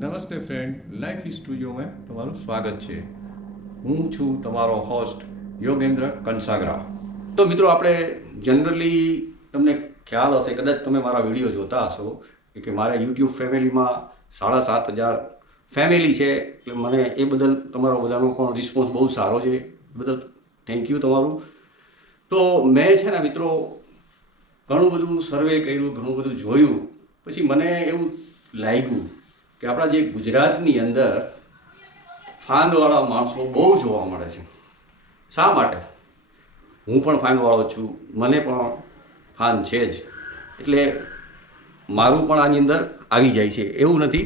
નમસ્તે friend, life is સ્ટુડિયોમાં તમારું સ્વાગત છે. હું છું તમારો હોસ્ટ યોગેન્દ્ર કંસાગરા. તો મિત્રો, આપણે જનરલી તમને ખ્યાલ હશે, કદાચ તમે મારા વિડીયો જોતા હશો કે મારા યુટ્યુબ ફેમિલીમાં 7,500 ફેમિલી છે. એટલે મને એ બદલ તમારો બધાનો પણ રિસ્પોન્સ બહુ સારો છે. એ બદલ થેન્ક યુ તમારું. તો મેં છે ને મિત્રો ઘણું બધું સર્વે કર્યું, ઘણું બધું જોયું, પછી મને એવું લાગ્યું કે આપણા જે ગુજરાતની અંદર ફાંદવાળા માણસો બહુ જોવા મળે છે. શા માટે? હું પણ ફાંદવાળો છું, મને પણ ફાંદ છે જ, એટલે મારું પણ આની અંદર આવી જાય છે. એવું નથી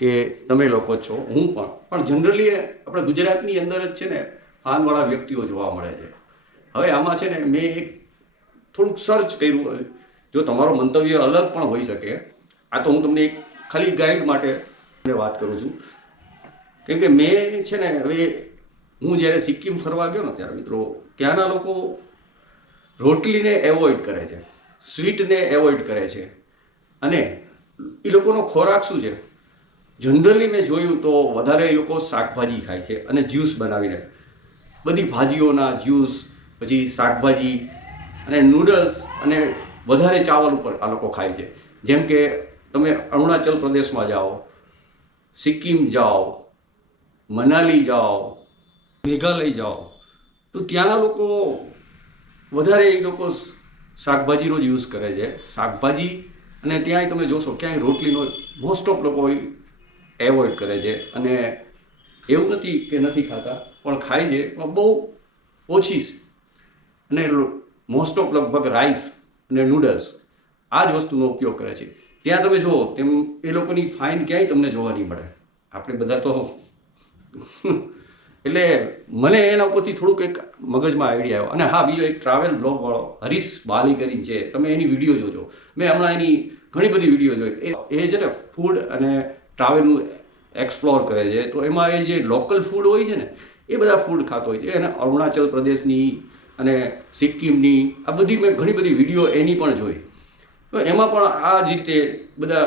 કે તમે લોકો છો, હું પણ જનરલી આપણે ગુજરાતની અંદર જ છે ને ફાંદવાળા વ્યક્તિઓ જોવા મળે છે. હવે આમાં છે ને મેં એક થોડુંક સર્ચ કર્યું. જો તમારો મંતવ્ય અલગ પણ હોઈ શકે, આ તો હું તમને એક ખાલી ગાઈડ માટે વાત કરું છું. કેમ કે મેં છે ને, હવે હું જ્યારે સિક્કિમ ફરવા ગયો ને ત્યારે મિત્રો, ત્યાંના લોકો રોટલીને એવોઇડ કરે છે, સ્વીટને એવોઇડ કરે છે, અને એ લોકોનો ખોરાક શું છે, જનરલી મેં જોયું તો વધારે એ લોકો શાકભાજી ખાય છે અને જ્યુસ બનાવીને, બધી ભાજીઓના જ્યુસ, પછી શાકભાજી અને નૂડલ્સ, અને વધારે ચાવલ ઉપર આ લોકો ખાય છે. જેમ કે તમે અરુણાચલ પ્રદેશમાં જાઓ, સિક્કિમ જાઓ, મનાલી જાઓ, મેઘાલય જાઓ, તો ત્યાંના લોકો વધારે એ લોકો શાકભાજીનો જ યુઝ કરે છે. શાકભાજી, અને ત્યાંય તમે જોશો ક્યાંય રોટલીનો મોસ્ટ ઓફ લોકો એવોઇડ કરે છે. અને એવું નથી કે નથી ખાતા, પણ ખાય છે, પણ બહુ ઓછી. અને મોસ્ટ ઓફ લગભગ રાઈસ અને નૂડલ્સ આ જ વસ્તુનો ઉપયોગ કરે છે. ત્યાં તમે જુઓ તેમ એ લોકોની ફાઇન ક્યાંય તમને જોવા નહીં મળે. આપણે બધા તો એટલે મને એના ઉપરથી થોડુંક એક મગજમાં આઈડિયા આવ્યો. અને હા, બીજો એક ટ્રાવેલ બ્લોગવાળો હરીશ બાલી કરીને છે, તમે એની વિડીયો જોજો. મેં હમણાં એની ઘણી બધી વિડીયો જોઈ. એ છે ને ફૂડ અને ટ્રાવેલનું એક્સપ્લોર કરે છે. તો એમાં એ જે લોકલ ફૂડ હોય છે ને, એ બધા ફૂડ ખાતો હોય છે. એને અરુણાચલ પ્રદેશની અને સિક્કિમની આ બધી મેં ઘણી બધી વિડીયો એની પણ જોઈ. તો એમાં પણ આ જ રીતે બધા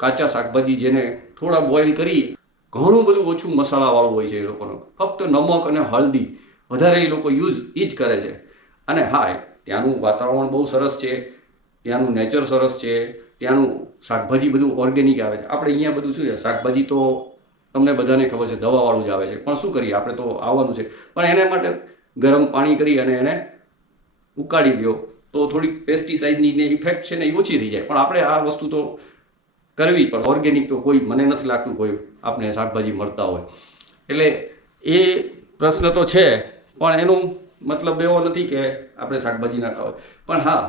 કાચા શાકભાજી, જેને થોડા બોઇલ કરી, ઘણું બધું ઓછું મસાલાવાળું હોય છે એ લોકોનો, ફક્ત નમક અને હળદી વધારે એ લોકો યુઝ એ જ કરે છે. અને હા, ત્યાંનું વાતાવરણ બહુ સરસ છે, ત્યાંનું નેચર સરસ છે, ત્યાંનું શાકભાજી બધું ઓર્ગેનિક આવે છે. આપણે અહીંયા બધું શું છે, શાકભાજી તો તમને બધાને ખબર છે દવાવાળું જ આવે છે, પણ શું કરીએ, આપણે તો આવવાનું છે. પણ એને માટે ગરમ પાણી કરી અને એને ઉકાળી દો તો થોડીક પેસ્ટિસાઇડની ઇફેક્ટ છે ને એ ઓછી થઈ જાય. પણ આપણે આ વસ્તુ તો કરવી પડે. ઓર્ગેનિક તો કોઈ, મને નથી લાગતું કોઈ આપણે શાકભાજી મળતા હોય. એટલે એ પ્રશ્ન તો છે, પણ એનો મતલબ એવો નથી કે આપણે શાકભાજી ના ખાવા. પણ હા,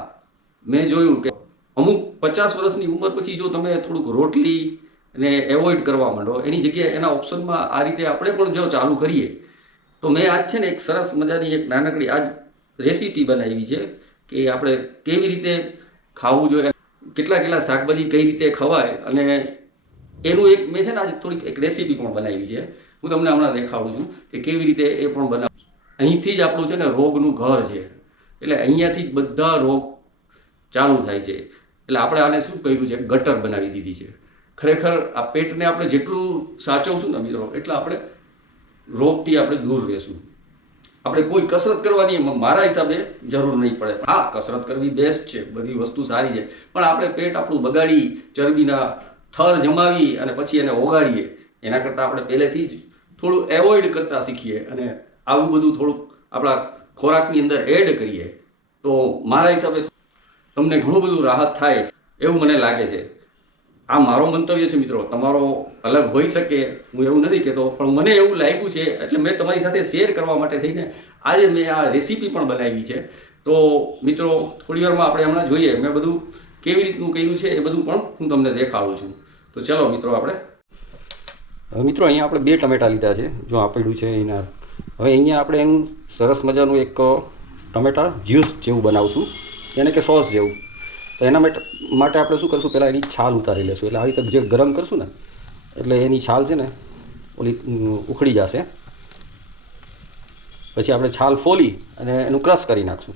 મેં જોયું કે અમુક 50 વર્ષની ઉંમર પછી જો તમે થોડુંક રોટલી ને એવોઇડ કરવા માંડો, એની જગ્યાએ એના ઓપ્શનમાં આ રીતે આપણે પણ જો ચાલુ કરીએ, તો મેં આજ છે ને એક સરસ મજાની એક નાનકડી આજ રેસીપી બનાવી છે કે આપણે કેવી રીતે ખાવું જોઈએ, કેટલા કેટલા શાકભાજી કઈ રીતે ખવાય, અને એનું એક મેં છે ને આજે થોડીક એક રેસીપી પણ બનાવી છે. હું તમને હમણાં દેખાડું છું કે કેવી રીતે એ પણ બનાવું. અહીંથી જ આપણું છે ને રોગનું ઘર છે, એટલે અહીંયાથી જ બધા રોગ ચાલુ થાય છે. એટલે આપણે આને શું કર્યું છે, ગટર બનાવી દીધી છે. ખરેખર આ પેટને આપણે જેટલું સાચવશું ને મિત્રો, એટલે આપણે રોગથી આપણે દૂર રહેશું. આપણે કોઈ કસરત કરવાની મારા હિસાબે જરૂર નહીં પડે. હા, કસરત કરવી બેસ્ટ છે, બધી વસ્તુ સારી છે, પણ આપણે પેટ આપણું બગાડી, ચરબીના થર જમાવી અને પછી એને ઓગાળીએ, એના કરતાં આપણે પહેલેથી જ થોડું એવોઇડ કરતા શીખીએ અને આવું બધું થોડુંક આપણા ખોરાકની અંદર એડ કરીએ, તો મારા હિસાબે તમને ઘણું બધું રાહત થાય એવું મને લાગે છે. આ મારો મંતવ્ય છે મિત્રો, તમારો અલગ હોઈ શકે, હું એવું નથી કહેતો, પણ મને એવું લાગ્યું છે એટલે મેં તમારી સાથે શેર કરવા માટે થઈને આજે મેં આ રેસીપી પણ બનાવી છે. તો મિત્રો, થોડી વારમાં આપણે હમણાં જોઈએ મેં બધું કેવી રીતનું કર્યું છે, એ બધું પણ હું તમને દેખાડું છું. તો ચલો મિત્રો, મિત્રો અહીંયા આપણે 2 ટમેટા લીધા છે, જો આપેલું છે એના. હવે અહીંયા આપણે એનું સરસ મજાનું એક ટમેટા જ્યુસ જેવું બનાવશું, એને કે સોસ જેવું. તો એના માટે આપણે શું કરશું, પહેલાં એની છાલ ઉતારી લેશું. એટલે આવી રીતે જે ગરમ કરશું ને, એટલે એની છાલ છે ને ઓલી ઉખડી જશે. પછી આપણે છાલ ફોલી અને એનું ક્રશ કરી નાખશું.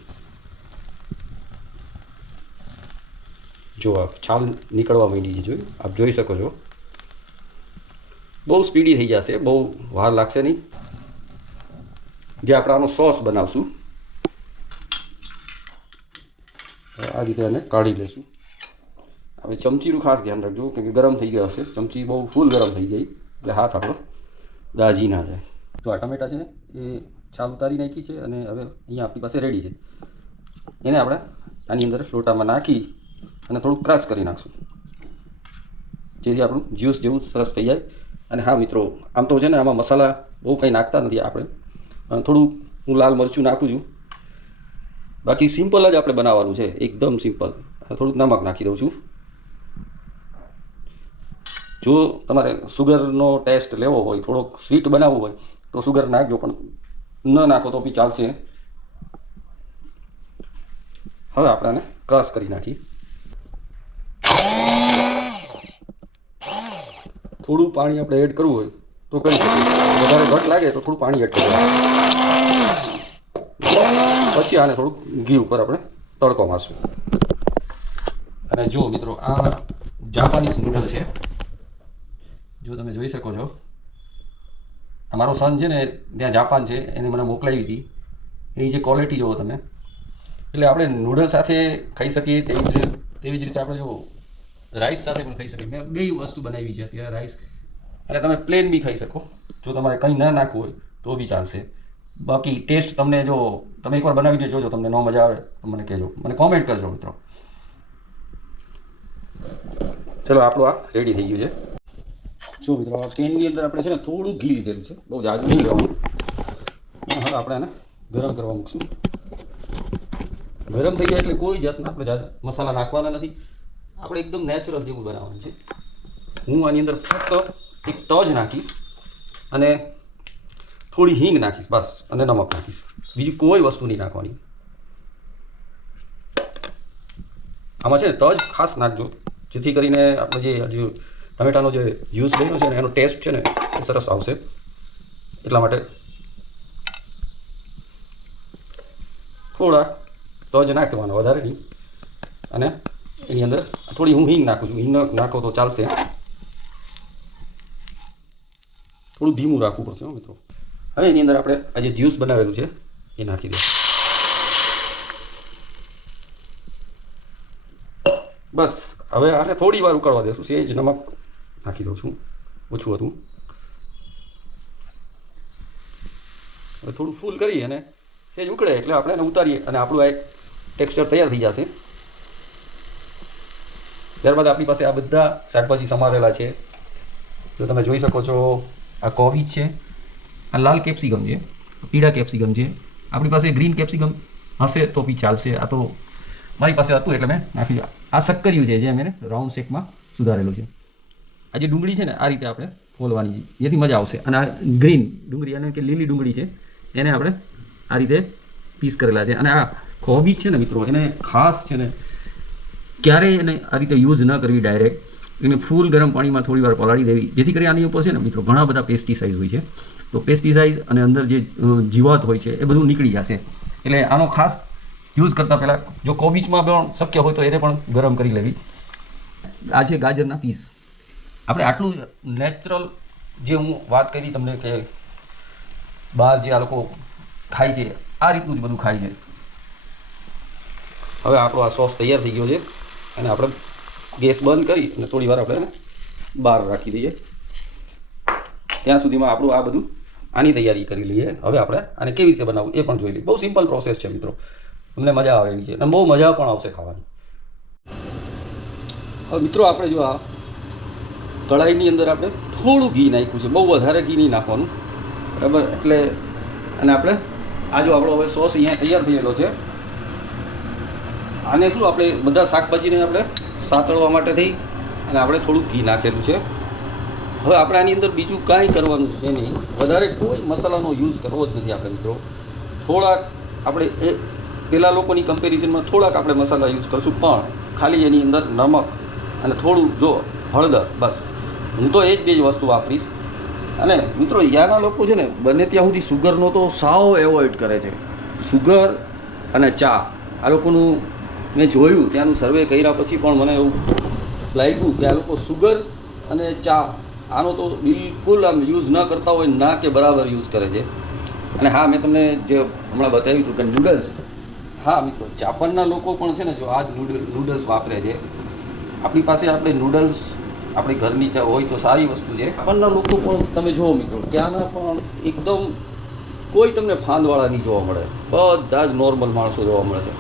જો આ છાલ નીકળવા માંડી છે, જોયું, આપ જોઈ શકો છો. બહુ સ્પીડી થઈ જશે, બહુ વાર લાગશે નહીં. જે આપણે આનો સોસ બનાવશું આ રીતે એને કાઢી લઈશું. હવે ચમચીનું ખાસ ધ્યાન રાખજો કેમ કે ગરમ થઈ ગયા હશે, ચમચી બહુ ફૂલ ગરમ થઈ જાય એટલે હાથ આપણો દાજી ના જાય. તો આ ટમેટા છે ને એ છાલ ઉતારી નાખી છે અને હવે અહીંયા આપણી પાસે રેડી છે. એને આપણે આની અંદર લોટામાં નાખી અને થોડુંક ક્રશ કરી નાખશું જેથી આપણું જ્યુસ જેવું સરસ થઈ જાય. અને હા મિત્રો, આમ તો છે ને આમાં મસાલા બહુ કંઈ નાખતા નથી આપણે, થોડું હું લાલ મરચું નાખું છું, બાકી સિમ્પલ જ આપણે બનાવવાનું છે, એકદમ સિમ્પલ. થોડુંક નમક નાખી દઉં છું. જો તમારે સુગરનો ટેસ્ટ લેવો હોય, થોડોક સ્વીટ બનાવવું હોય તો સુગર નાખજો, પણ ન નાખો તો બી ચાલશે. હવે આપણે આને ક્રશ કરી નાખી. થોડું પાણી આપણે એડ કરવું હોય તો કરી શકીએ, વધારે ઘટ લાગે તો થોડું પાણી એડ કરવું. પછી આને થોડુંક ઘી ઉપર આપણે તડકો મારશું. અને જો મિત્રો, આ જાપાનીઝ નૂડલ છે, જો તમે જોઈ શકો છો. અમારો સન છે ને ત્યાં જાપાન છે, એને મને મોકલાવી હતી. એની જે ક્વોલિટી જુઓ તમે, એટલે આપણે નૂડલ સાથે ખાઈ શકીએ તેવી જ રીતે આપણે જો રાઈસ સાથે પણ ખાઈ શકીએ. મેં બે વસ્તુ બનાવી છે અત્યારે, રાઈસ અને તમે પ્લેન બી ખાઈ શકો. જો તમારે કંઈ ના નાખવું હોય તો બી ચાલશે. બાકી ટેસ્ટ તમને, જો તમે એકવાર બનાવીને જોજો, તમને ન મજા આવે તો મને કહેજો, મને કોમેન્ટ કરજો મિત્રો. ચલો, આપણું આ રેડી થઈ ગયું છે. જો મિત્રો, આ પેનની અંદર આપણે છે ને થોડું ઘી લીધેલું છે, બહુ જાજુ નહીં લેવાનું. હવે આપણે એને ગરમ કરવા મૂકશું. ગરમ થઈ જાય એટલે કોઈ જાતના આપણે મસાલા નાખવાના નથી, આપણે એકદમ નેચરલ જેવું બનાવવાનું છે. હું આની અંદર ફક્ત એક તજ નાખીશ અને થોડી હિંગ નાખીશ બસ, અને નમક નાખીશ, બીજી કોઈ વસ્તુ નહીં નાખવાની. આમાં છે ને તજ ખાસ નાખજો, જેથી કરીને આપણે જે ટમેટાનો જે જ્યુસ બન્યો છે ને એનો ટેસ્ટ છે ને એ સરસ આવશે. એટલા માટે થોડા તજ નાખવાનો, વધારે નહીં. અને એની અંદર થોડી હું હિંગ નાખું છું, હિંગ નાખો તો ચાલશે. થોડું ધીમું રાખવું પડશે મિત્રો. હવે એની અંદર આપણે આ જે જ્યુસ બનાવેલું છે એ નાખી દઈએ. બસ હવે આને થોડી વાર ઉકાળવા દઈશું. સેજ નમક નાખી દઉં છું, ઓછું હતું. હવે થોડું ફૂલ કરી અને સેજ ઉકળે એટલે આપણે એને ઉતારીએ અને આપણું આ એક ટેક્સચર તૈયાર થઈ જશે. ત્યારબાદ આપણી પાસે આ બધા શાકભાજી સમારેલા છે. જો તમે જોઈ શકો છો, આ કોબીજ છે, આ લાલ કેપ્સિકમ છે, પીળા કેપ્સિકમ છે. આપણી પાસે ગ્રીન કેપ્સિકમ હશે તો બી ચાલશે. આ તો મારી પાસે હતું એટલે મેં નાખી. આ શક્કરિયું છે જે મેં રાઉન્ડ શેપમાં સુધારેલું છે. આ જે ડુંગળી છે ને આ રીતે આપણે ફોલવાની છે, જેથી મજા આવશે. અને આ ગ્રીન ડુંગળી અને કે લીલી ડુંગળી છે એને આપણે આ રીતે પીસ કરેલા છે. અને આ કોબીજ છે ને મિત્રો, એને ખાસ છે ને ક્યારેય એને આ રીતે યુઝ ન કરવી ડાયરેક્ટ. એને ફૂલ ગરમ પાણીમાં થોડી વાર પલાળી દેવી, જેથી કરી આની ઉપર છે ને મિત્રો ઘણા બધા પેસ્ટિસાઇડ હોય છે. તો પેસ્ટિસાઇડ અને અંદર જે જીવાત હોય છે એ બધું નીકળી જશે. એટલે આનો ખાસ યુઝ કરતાં પહેલાં જો કોબીજમાં પણ શક્ય હોય તો એને પણ ગરમ કરી લેવી. આ છે ગાજરના પીસ. આપણે આટલું નેચરલ જે હું વાત કરી તમને કે બહાર જે આ લોકો ખાય છે આ રીતનું જ બધું ખાય છે. હવે આપણો આ સોસ તૈયાર થઈ ગયો છે અને આપણે ગેસ બંધ કરી અને થોડી વાર આપણે બહાર રાખી દઈએ. ત્યાં સુધીમાં આપણું આ બધું આની તૈયારી કરી લઈએ. હવે આપણે આને કેવી રીતે બનાવવું એ પણ જોઈ લઈએ. બહુ સિમ્પલ પ્રોસેસ છે મિત્રો, તમને મજા આવે એવી છે અને બહુ મજા પણ આવશે ખાવાની. હવે મિત્રો, આપણે જો આ કઢાઈની અંદર આપણે થોડું ઘી નાખ્યું છે, બહુ વધારે ઘી નહીં નાખવાનું, બરાબર? એટલે અને આપણે આ જો આપણો હવે સોસ અહીંયા તૈયાર થયેલો છે. આને શું આપણે બધા શાકભાજીને આપણે સાતળવા માટે થઈ અને આપણે થોડું ઘી નાખેલું છે. હવે આપણે આની અંદર બીજું કાંઈ કરવાનું છે નહીં, વધારે કોઈ મસાલાનો યુઝ કરવો જ નથી આપણે મિત્રો. થોડાક આપણે એ પેલા લોકોની કમ્પેરિઝનમાં થોડાક આપણે મસાલા યુઝ કરશું, પણ ખાલી એની અંદર નમક અને થોડું જો હળદર, બસ. હું તો એ જ બે જ વસ્તુ વાપરીશ. અને મિત્રો, યાના લોકો છે ને બને ત્યાં સુધી સુગરનો તો સાવ એવોઇડ કરે છે. સુગર અને ચા આ લોકોનું મેં જોયું, ત્યાંનું સર્વે કર્યા પછી પણ મને એવું લાગ્યું કે આ લોકો સુગર અને ચા આનો તો બિલકુલ આમ યુઝ ન કરતા હોય ના કે બરાબર યુઝ કરે છે. અને હા, મેં તમને જે હમણાં બતાવ્યું હતું કે નૂડલ્સ, હા મિત્રો, જાપાનના લોકો પણ છે ને જો આ જ નૂડલ્સ વાપરે છે. આપણી પાસે આપણે નૂડલ્સ આપણી ઘરની હોય તો સારી વસ્તુ છે. જાપાનના લોકો પણ તમે જુઓ મિત્રો, ત્યાંના પણ એકદમ કોઈ તમને ફાંદવાળા નહીં જોવા મળે, બધા જ નોર્મલ માણસો જોવા મળે છે.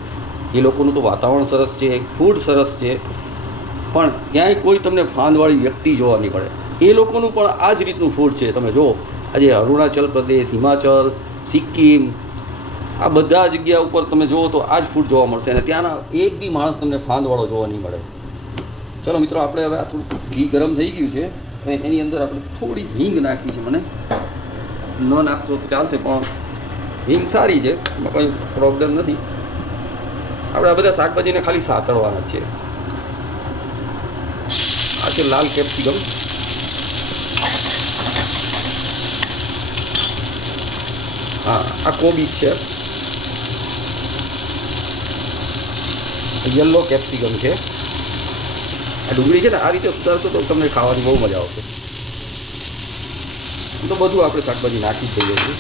એ લોકોનું તો વાતાવરણ સરસ છે, ફૂડ સરસ છે, પણ ક્યાંય કોઈ તમને ફાંદવાળી વ્યક્તિ જોવા નહીં મળે. એ લોકોનું પણ આ જ રીતનું ફૂડ છે. તમે જુઓ, આજે અરુણાચલ પ્રદેશ, હિમાચલ, સિક્કિમ, આ બધા જગ્યા ઉપર તમે જુઓ તો આ જ ફૂડ જોવા મળશે. અને ત્યાંના એક બી માણસ તમને ફાંદવાળો જોવા નહીં મળે. ચલો મિત્રો, આપણે હવે આ થોડું ઘી ગરમ થઈ ગયું છે, અને એની અંદર આપણે થોડી હિંગ નાખી છે. મને ન નાખશો તો ચાલશે, પણ હિંગ સારી છે, એમાં કોઈ પ્રોબ્લેમ નથી. આપણે આ બધા શાકભાજીને ખાલી સાતળવાના છે. આ છે લાલ કેપ્સિકમ, હા આ કોબીજ છે, યલો કેપ્સિકમ છે. આ ડુંગળી છે ને આ રીતે સુધારશો તો તમને ખાવાની બહુ મજા આવશે. તો બધું આપણે શાકભાજી નાખી જ દઈએ છીએ,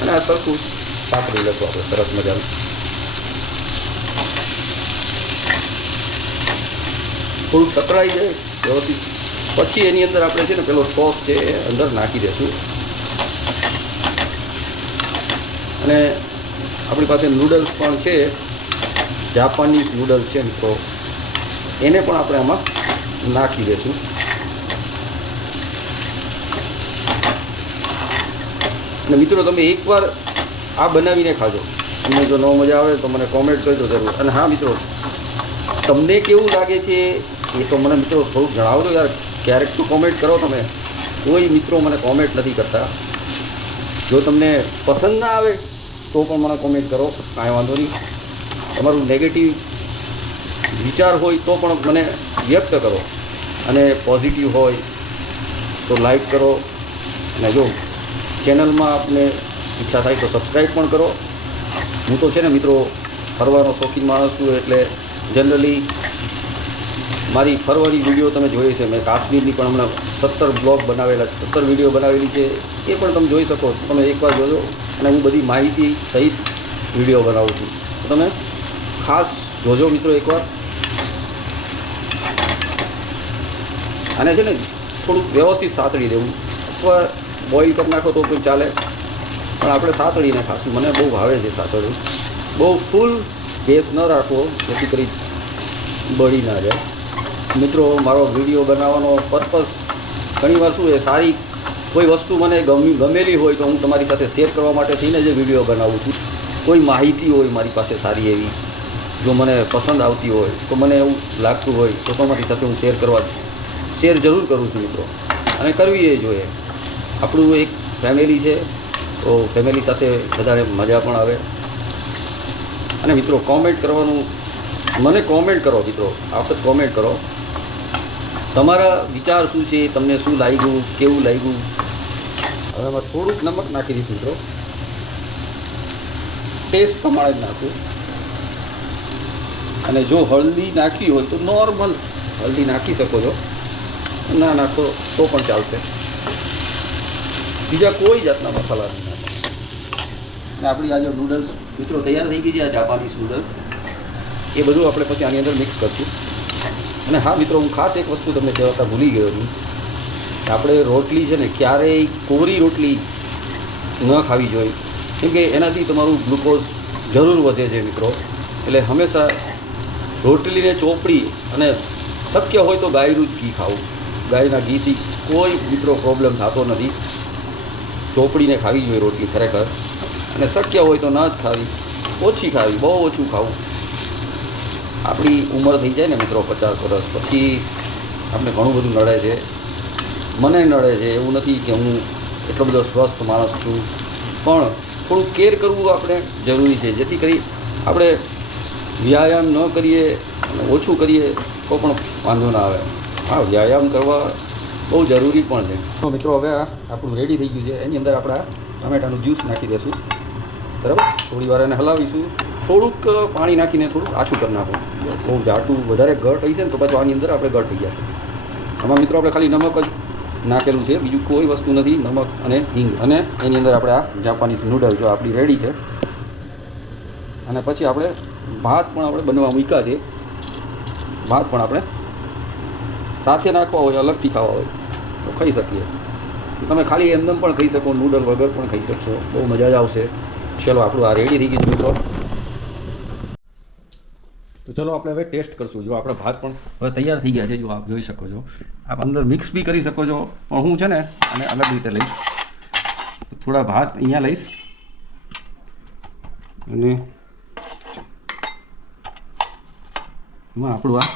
અને આ સરખું સાતળી લેશું આપણે સરસ મજાનું. થોડુંક સતરાઈ જાય વ્યવસ્થિત, પછી એની અંદર આપણે છે ને પેલો સોસ છે એ અંદર નાખી દઈશું. અને આપણી પાસે નૂડલ્સ પણ છે, જાપાનીઝ નૂડલ્સ છે મિત્રો, એને પણ આપણે આમાં નાખી દઈશું. અને મિત્રો, તમે એકવાર આ બનાવીને ખાજો. તમને જો ન મજા આવે તો મને કોમેન્ટ કરજો જરૂર. અને હા મિત્રો, તમને કેવું લાગે છે એ તો મને મિત્રો થોડુંક જણાવજો યાર. ક્યારેક તો કોમેન્ટ કરો તમે. કોઈ મિત્રો મને કોમેન્ટ નથી કરતા. જો તમને પસંદ ના આવે તો પણ મને કોમેન્ટ કરો, કાંઈ વાંધો નહીં. તમારું નેગેટિવ વિચાર હોય તો પણ મને વ્યક્ત કરો, અને પોઝિટિવ હોય તો લાઈક કરો. અને જો ચેનલમાં આપને ઈચ્છા થાય તો સબસ્ક્રાઈબ પણ કરો. હું તો છે ને મિત્રો ફરવાનો શોખીન માણસ છું, એટલે જનરલી મારી ફરવાની વિડીયો તમે જોઈ છે. મેં કાશ્મીરની પણ હમણાં 17 બ્લોગ બનાવેલા, 17 વિડીયો બનાવેલી છે, એ પણ તમે જોઈ શકો. તમે એકવાર જોજો. અને હું બધી માહિતી સહિત વિડીયો બનાવું છું, તો તમે ખાસ જોજો મિત્રો એકવાર. આને છે ને થોડુંક વ્યવસ્થિત સાતળી દેવું, અથવા બોઇલ કરી નાખો તો પણ ચાલે, પણ આપણે સાતળીને ખાશું. મને બહુ ભાવે છે સાતળવું. બહુ ફૂલ ગેસ ન રાખવો, જેથી કરી બળી ના જાય. મિત્રો, મારો વિડીયો બનાવવાનો પર્પસ ઘણીવાર શું છે, સારી કોઈ વસ્તુ મને ગમેલી હોય તો હું તમારી સાથે શેર કરવા માટે થઈને જે વિડીયો બનાવું છું. કોઈ માહિતી હોય મારી પાસે સારી એવી, જો મને પસંદ આવતી હોય, તો મને એવું લાગતું હોય તો તમારી સાથે હું શેર જરૂર કરું છું મિત્રો. અને કરવી એ જોઈએ. આપણું એક ફેમિલી છે, તો ફેમિલી સાથે વધારે મજા પણ આવે. અને મિત્રો, કોમેન્ટ કરવાનું, મને કોમેન્ટ કરો મિત્રો, આપણે કોમેન્ટ કરો. તમારા વિચાર શું છે, તમને શું લાગ્યું, કેવું લાગ્યું. હવે એમાં થોડુંક નમક નાખી દઈશું મિત્રો, ટેસ્ટ પ્રમાણે જ નાખું. અને જો હળદી નાખવી હોય તો નોર્મલ હળદી નાખી શકો છો, ના નાખો તો પણ ચાલશે. બીજા કોઈ જાતના મસાલા નહીં નાખો. અને આપણી આ જો નૂડલ્સ મિત્રો તૈયાર થઈ ગઈ છે, આ જાપાનીઝ નૂડલ્સ, એ બધું આપણે પછી આની અંદર મિક્સ કરશું. અને હા મિત્રો, હું ખાસ એક વસ્તુ તમને કહેતા ભૂલી ગયો છું. આપણે રોટલી છે ને ક્યારેય કોરી રોટલી ન ખાવી જોઈએ, કેમ કે એનાથી તમારું ગ્લુકોઝ જરૂર વધે છે મિત્રો. એટલે હંમેશા રોટલીને ચોપડી, અને શક્ય હોય તો ગાયનું જ ઘી ખાવું. ગાયના ઘીથી કોઈ મિત્રો પ્રોબ્લેમ થતો નથી. ચોપડીને ખાવી જોઈએ રોટલી ખરેખર. અને શક્ય હોય તો ન જ ખાવી, ઓછી ખાવી, બહુ ઓછું ખાવું. આપણી ઉંમર થઈ જાય ને મિત્રો 50 વર્ષ પછી આપણે ઘણું બધું નડે છે. મને નડે છે, એવું નથી કે હું એટલો બધો સ્વસ્થ માણસ છું, પણ થોડું કેર કરવું આપણે જરૂરી છે, જેથી કરી આપણે વ્યાયામ ન કરીએ અને ઓછું કરીએ તો પણ વાંધો ના આવે. હા, વ્યાયામ કરવા બહુ જરૂરી પણ છે. તો મિત્રો, હવે આપણું રેડી થઈ ગયું છે. એની અંદર આપણે ટામેટાનું જ્યુસ નાખી દઈશું, બરાબર. થોડી વાર એને હલાવીશું. થોડુંક પાણી નાખીને થોડુંક આછું કરી નાખો. બહુ જાટું વધારે ઘટ હશે ને તો પાછું આની અંદર આપણે ઘટ થઈ જશે. આમાં મિત્રો આપણે ખાલી નમક જ નાખેલું છે, બીજું કોઈ વસ્તુ નથી, નમક અને હિંગ. અને એની અંદર આપણે આ જાપાનીઝ નૂડલ જો આપણી રેડી છે. અને પછી આપણે ભાત પણ આપણે બનવા મૂક્યા છે. ભાત પણ આપણે સાથે નાખવા હોય, અલગથી ખાવા હોય તો ખાઈ શકીએ. તમે ખાલી એમને પણ ખાઈ શકો, નૂડલ વગર પણ ખાઈ શકશો, બહુ મજા જ આવશે. ચલો આપણું આ રેડી થઈ ગયું મિત્રો. તો ચલો આપણે હવે ટેસ્ટ કરશું. જો આપણા ભાત પણ હવે તૈયાર થઈ ગયા છે, જો આપ જોઈ શકો છો. આપ અંદર મિક્સ બી કરી શકો છો, પણ હું છે ને અને અલગ રીતે લઈશ. તો થોડા ભાત અહીંયા લઈશ અને એમાં આપણું આ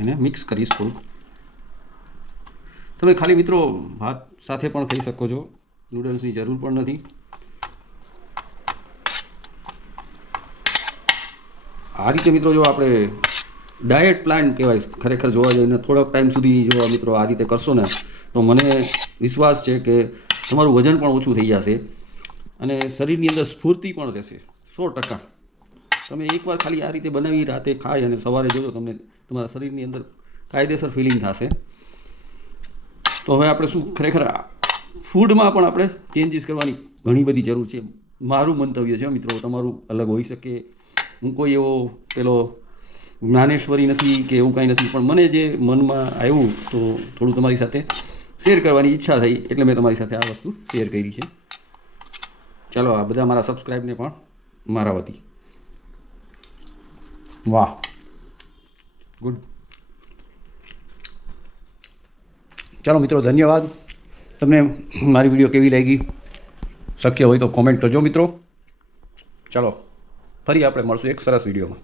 એને મિક્સ કરીશ થોડુંક. તમે ખાલી મિત્રો ભાત સાથે પણ ખાઈ શકો છો, નૂડલ્સની જરૂર પણ નથી. આ રીતે મિત્રો જો આપણે ડાયટ પ્લાન કહેવાય ખરેખર જોવા જઈને, થોડોક ટાઈમ સુધી જો મિત્રો આ રીતે કરશો ને તો મને વિશ્વાસ છે કે તમારું વજન પણ ઓછું થઈ જશે અને શરીરની અંદર સ્ફૂર્તિ પણ રહેશે 100%. તમે એકવાર ખાલી આ રીતે બનાવી રાતે ખાઈ અને સવારે જોજો, તમને તમારા શરીરની અંદર કાયદેસર ફિલિંગ થશે. તો હવે આપણે શું ખરેખર ફૂડમાં પણ આપણે ચેન્જીસ કરવાની ઘણી બધી જરૂર છે. મારું મંતવ્ય છે મિત્રો, તમારું અલગ હોઈ શકે. હું કોઈ એવો પેલો જ્ઞાનેશ્વરી નથી કે એવું કાંઈ નથી, પણ મને જે મનમાં આવ્યું તો થોડું તમારી સાથે શેર કરવાની ઈચ્છા થઈ, એટલે મેં તમારી સાથે આ વસ્તુ શેર કરી છે. ચાલો આ બધા મારા સબસ્ક્રાઈબને પણ મારા વતી વાહ, ગુડ. ચાલો મિત્રો, ધન્યવાદ. તમને મારી વિડીયો કેવી લાગી, શક્ય હોય તો કોમેન્ટ કરજો મિત્રો. ચાલો ફરી આપણે મળશું એક સરસ વિડીયોમાં.